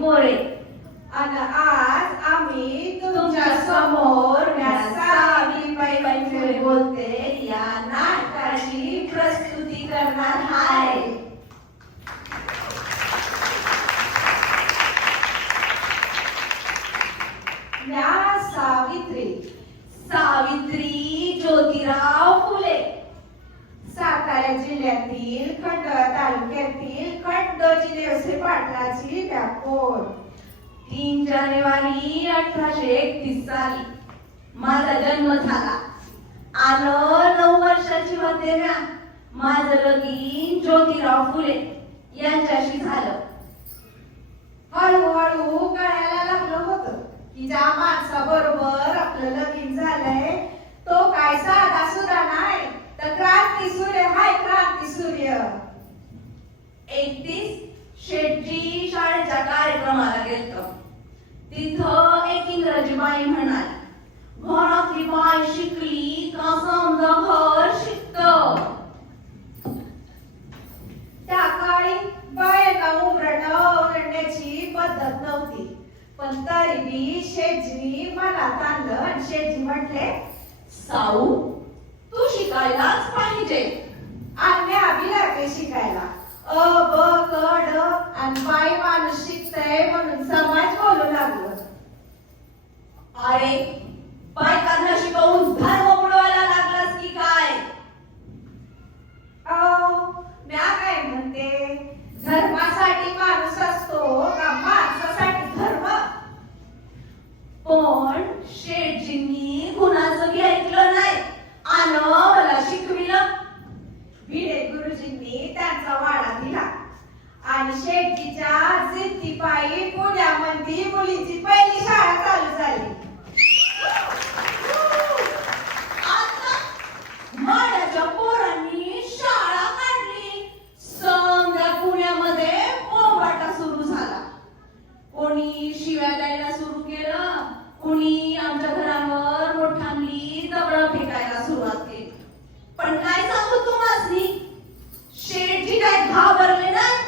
मोरे. आणि आज आम्ही तुमच्या समोर सावित्रीबाई फुले बोलते या नाटकाची प्रस्तुती करणार आहे. या सावित्री ज्योतिराव फुले सातारा जिल्ह्यातील खंडवा तालुक्यातील खंडोजी देवसे पाटलाची व्यापोर. 3 जानेवारी 1831 साली माझा जन्म झाला आणि 9 वर्षाची होते ना माझं लगीन ज्योतिराव फुले यांच्याशी झालं. हळूहळू कळायला लागलं होतं की ज्या माणसाबरोबर आपलं लगीन झालंय तो काय साधा सुद्धा नाही तर क्रांती सूर्य हाय. क्रांती सूर्य. 31 शेटजी शाळेच्या कार्यक्रमाला गेलतो. तिथं एक इंग्रजी बाई म्हणाली, घरातली बाई शिकली का समजा घर शिकतं. त्या काळी बायांना ओरडण्याची पद्धत नव्हती, पण तरी बी शेटजीनी मनात आणलं आणि शेटजी म्हटले, साऊ तू शिकायलाच पाहिजे. आणि आम्ही लागले शिकायला. अ ब क ड आणि बाई माणूस शिकतय म्हणून समाज बोलू लागलो. अरे बायकांना शिकवून धर्म बुडवायला लागलास की काय? म्या काय म्हणते, धर्मासाठी माणूस असतो का माणसासाठी धर्म? पण शेठजींनी कुणाचं बी ऐकलं नाही आणि मला शिकविलं. भिडे गुरुजींनी त्यांचा वाडा दिला आणि शेटजीच्या जिद्दीपायी पुण्यामध्ये मुलींची पहिली शाळा चालू झाली. आता माड्याच्या पोरांनी शाळा काढली. समजा पुण्यामध्ये बोंबाटा सुरू झाला. कोणी शिव्या द्यायला सुरू केलं, कोणी आमच्या घरावर मोठांनी दगड फेकायला सुरुवात केली. पण काय सांगू तुम्हासनी, शेठजी काय घाबरले नाही.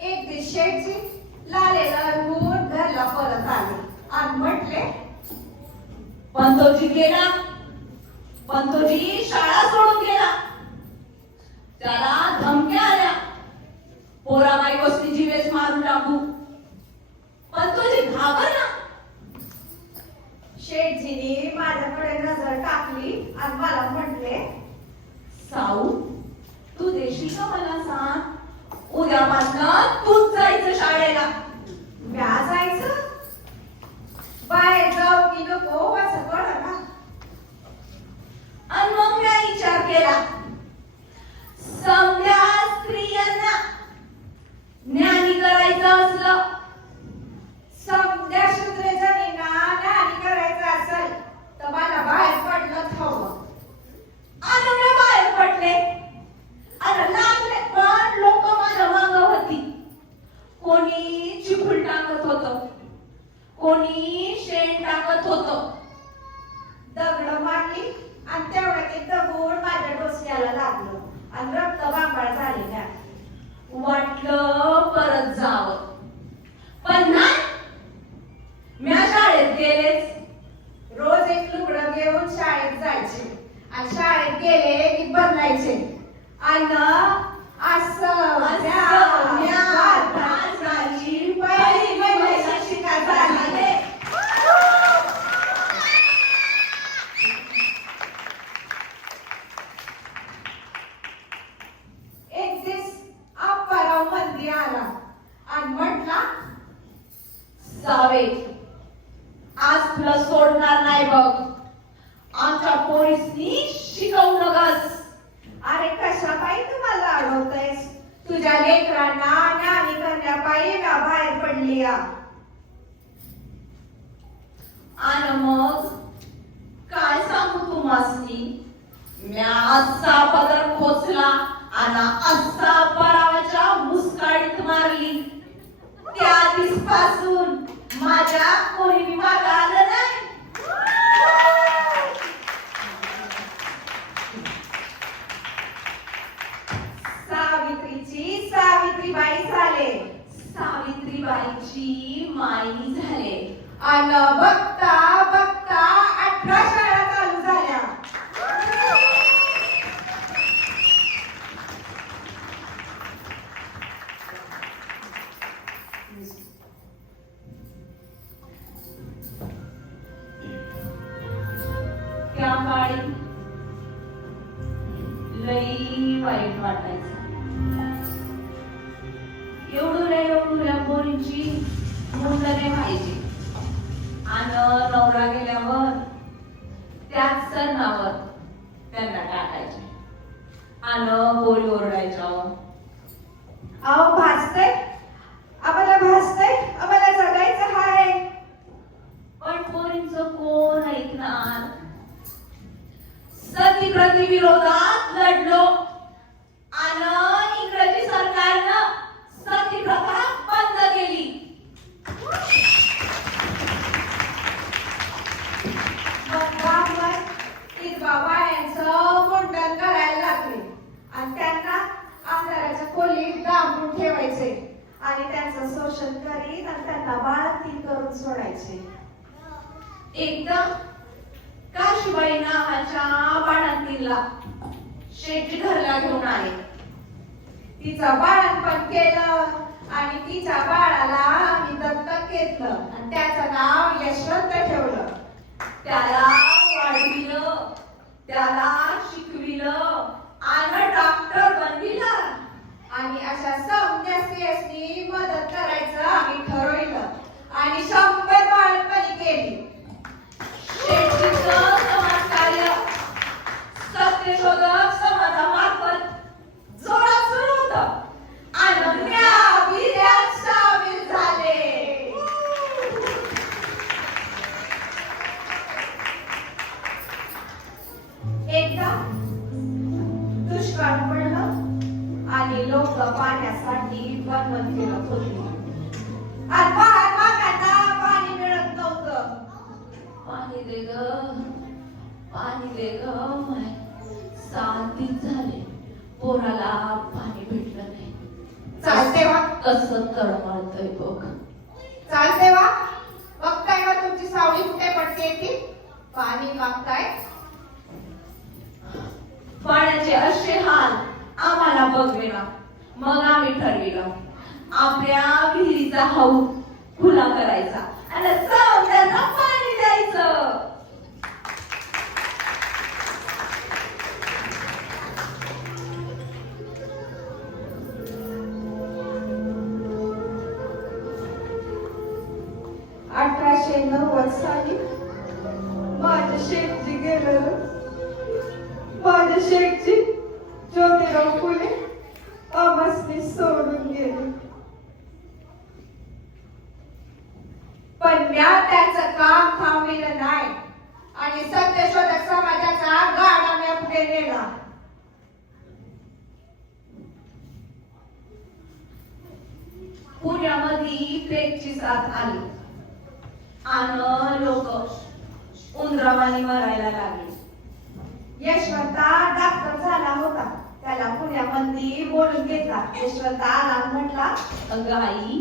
एक दिवस शेटजी लालेला रंगून घरला परत आले आणि म्हटले, पंतोजी गेला. पंतोजी शाळा सोडून गेला. त्याला धमक्या आल्या, पोराबाई गोष्टीची वेस मारून टाकू. पंतोजी घाबरला. शेटजीने माझ्याकडे नजर टाकली आणि मला म्हटले, साऊ तू देशील का मला सांग? उद्यापासून तूच जायचं शाळेला. म्या जायचं? बाहेर जाऊ की नको असं कळलं ना. आणि मग मी विचार केला, समजा स्त्रियांना ज्ञानी करायचं असलं, समजा शूद्रजनींना न्याहारी करायचं असेल तर मला बाहेर पडलं हवं. आणि मी बाहेर पडले आणि लागले. पण लोक माझ्या मागं होती. कोणी चिखल टाकत होतं, कोणी शेण टाकत होतं. दगड मारली आणि तेवढं ते दगड माझ्या डोसक्याला लागलं आणि रक्त बांबाळ झाले. ना वाटलं परत जावं, पण नाही. मी शाळेत गेलेच. रोज एक लुगडं घेऊन शाळेत जायचे आणि शाळेत गेले की बदलायचे आणि असं भारताची पहिली महिला शिक्षिका झाली. एक दिवस अप्पाराव मंदी आला आणि म्हटला, जावे आज तुला सोडणार नाही बघ. आमच्या पोरीसनी शिकवू नकस. अरे कशा पायी तुम्हाला अडवतयस? तुझ्या लेकरांना न्याहारी करण्यापायी ना बाहेर पडली या. आणि मग काय सांगू तुम्हासनी, म्या असा पदर खोचला आणि असा परावाच्या मुस्काडीत मारली. त्या दिवसापासून माझ्या कोणी मागं आलं नाही. सावित्रीची सावित्रीबाई झाली. सावित्रीबाईची माई झाले. आणि बघता बघता 18 शाळा चालू झाल्या. त्या काळी लई वाईट वाटायचं. एवढ्या पोरींची मुंडने व्हायची आणि नवरा गेल्यावर त्याच सणावर त्यांना टाकायचे आणि पोरी ओरडायच्या. अहो भासतंय, आम्हाला भासतंय, आम्हाला जगायचं हाय. पण पोरींचं कोण ऐकणार? सतीप्रती विरोधात लढलो आणि इंग्रजी सरकारनं सती प्रथा बंद केली. बाबांचं मुंडन करायला लागले आणि त्यांना आमदाराच्या खोलीत डांबून ठेवायचे आणि त्यांचं शोषण करीत आणि त्यांना बाळंतीण करून सोडायचे. एकदा काशीबाई नावाच्या बाळंतीणला शेटची घरला घेऊन आले. तिचं बाळंतपण केलं आणि तिच्या बाळाला आम्ही दत्तक घेतलं आणि त्याचं नाव यशवंत ठेवलं. त्याला वाढविलं, त्याला शिकविलं आणि डॉक्टर बनविलं. आणि अशा सौम्य स्त्रियांनी मदत करायचं आम्ही ठरवलं आणि 100 बाळंतपणी केली. शेतीचं समाजकार्य सत्यशोधक समाजामार्फत जोरात सुरू होतं आणि न्यायाभियान सामील झाले. एकदा दुष्काळ पडलं आणि लोक पाण्यासाठी वणवण फिरत होती आणि बागांना पाणी मिळत नव्हतं. पाणी दे ग, पाणी दे ग. माय 7 दिन झाले पोराला पाणी भेटलं नाही. चालते वा, कसं तळमळतंय बघ. चालते वा. बघताय वा तुमची सावली कुठे पडते ती. पाणी मागताय. पाण्याचे असे हाल आम्हाला बघवेना. मग आम्ही ठरविलं आपल्या विहिरीचा हौद खुला करायचा आणि सौंदर्यांना पाणी द्यायचं. साली माझ्या शेठजी गेलं. माझ्या शेठजी ज्योतिराव फुले आम्हासनी सोडून गेले. पण म्या त्याचं काम थांबविलं नाही आणि सत्यशोधक समाजाचा गाडा म्या पुढे नेला. पुण्यामध्ये पेटची साथ आली आणि लोक उंदरावानी मरायला लागले. यशवंता डॉक्टर झाला होता. त्याला पुण्यामध्ये बोलून घेतला. यशवंत आला आणि म्हटला, अगं आई,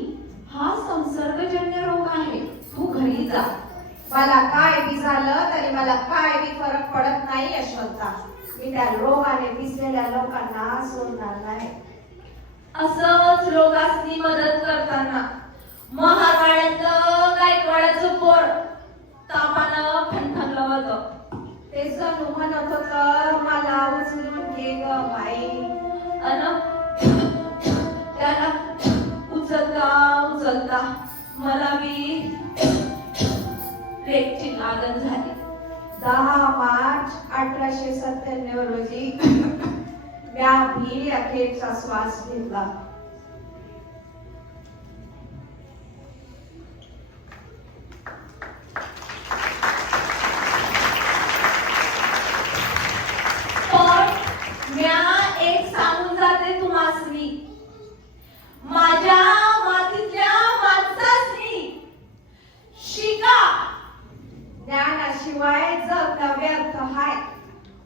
हा संसर्गजन्य रोग आहे, तू घरी जा. मला काय बी झालं तरी मला काय बी फरक पडत नाही यशवंता. मी त्या रोगाने पिसलेल्या लोकांना सोडणार नाही. असंच लोकांनी मदत करताना महाराष्ट्रातलं गायकवाडाचं पोर तापानं फणफणलं होतं. ते जणू म्हणत होतं, मला उचलून घे ग बाई. अन त्याला उचलता उचलता मला बी ब्रेकची लागण झाली. 10 मार्च 1897 रोजी म्या भी अखेरचा श्वास घेतला. एक सांगून जाते तुम्हासनी, माझ्या मातीतल्या माणसासनी शिका. ज्ञानाशिवाय जगणं व्यर्थ हाय.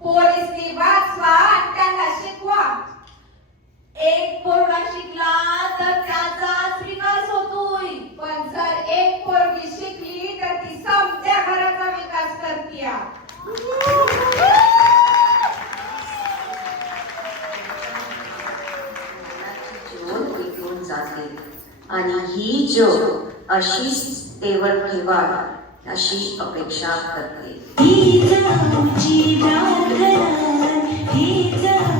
पोरीसनी वाचवा, त्यांना शिकवा. एक पोरगा जाते आणि ही ज्योत अशीच तेवढ ठेवा अशी अपेक्षा करते. ही जाऊची प्रार्थना, ही जाऊ